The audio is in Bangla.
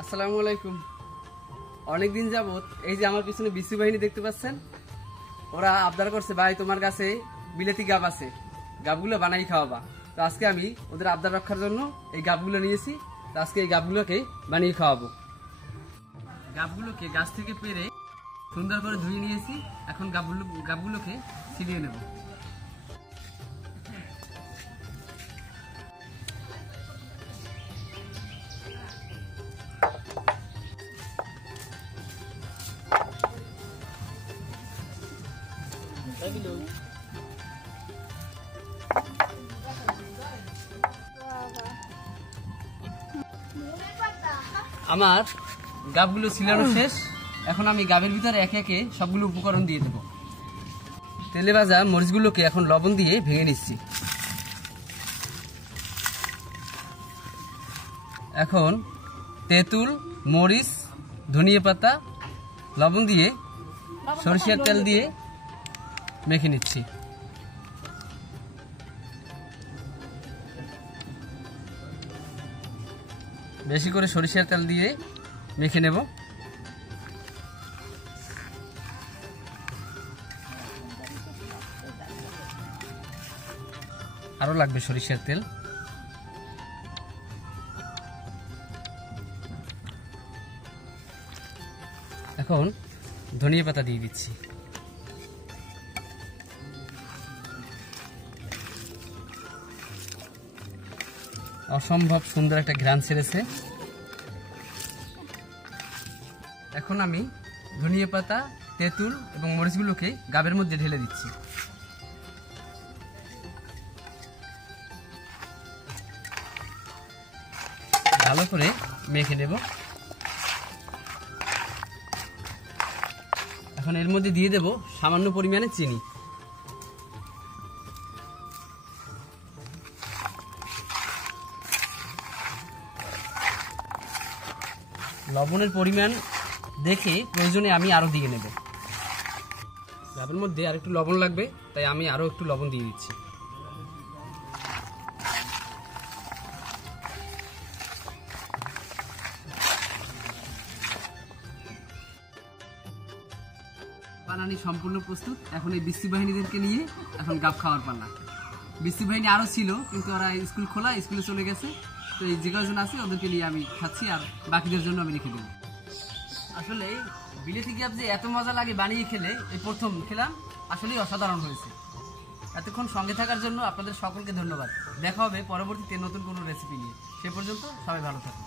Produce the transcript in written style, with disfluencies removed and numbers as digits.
আসসালামু আলাইকুম। অনেকদিন যাবত এই যে আমার পিছনে বিসি বাহিনী দেখতে পাচ্ছেন, ওরা আবদার করছে ভাই তোমার কাছে বিলেতি গাব আছে, গাবগুলো বানাই খাওয়াবা। তো আজকে আমি ওদের আবদার রক্ষার জন্য এই গাবগুলো নিয়েছি। তো আজকে এই গাবগুলোকে বানিয়ে খাওয়াবো। গাবগুলোকে গাছ থেকে পেরে সুন্দর করে ধুয়ে নিয়েছি। এখন গাবগুলোকে ছিলিয়ে নেব। আমার গাবগুলো ছিলানো শেষ। এখন আমি গাবের ভিতরে একে একে সবগুলো উপকরণ দিয়ে দেব। তেলে ভাজা মরিচগুলোকে এখন লবণ দিয়ে ভেঙে নিচ্ছি। এখন তেঁতুল, মরিচ, ধনিয়া পাতা, লবণ দিয়ে সরিষার তেল দিয়ে মেখে নিচ্ছি। বেশি করে সরিষার তেল দিয়ে মেখে নেব। আরো লাগবে সরিষার তেল। এখন ধনিয়া পাতা দিয়ে দিচ্ছি। অসম্ভব সুন্দর একটা ঘ্রাণ ছেড়েছে। এখন আমি ধনিয়া পাতা, তেঁতুল এবং মরিচগুলোকে গাবের মধ্যে ঢেলে দিচ্ছি। ভালো করে মেখে নেব। এখন এর মধ্যে দিয়ে দেব সামান্য পরিমাণে চিনি। লবণের পরিমাণ দেখে প্রয়োজনে আমি আরো দিয়ে নেব। গাবের মধ্যে আর একটু লবণ লাগবে, তাই আমি আরো একটু লবণ দিয়ে দিচ্ছি। বানানি সম্পূর্ণ প্রস্তুত। এখন এই বৃষ্টি বাহিনীদেরকে নিয়ে এখন গাব খাওয়ার পালা। বৃষ্টি বাহিনী আরো ছিল, কিন্তু ওরা স্কুল খোলা, স্কুলে চলে গেছে। তো এই যে কজন আছে ওদেরকে নিয়ে আমি খাচ্ছি, আর বাকিদের জন্য আমি রেখে দেবো। আসলে বিলেতি গাব যে এত মজা লাগে বানিয়ে খেলে, এই প্রথম খেলাম। আসলেই অসাধারণ হয়েছে। এতক্ষণ সঙ্গে থাকার জন্য আপনাদের সকলকে ধন্যবাদ। দেখা হবে পরবর্তীতে নতুন কোনো রেসিপি নিয়ে। সে পর্যন্ত সবাই ভালো থাকুন।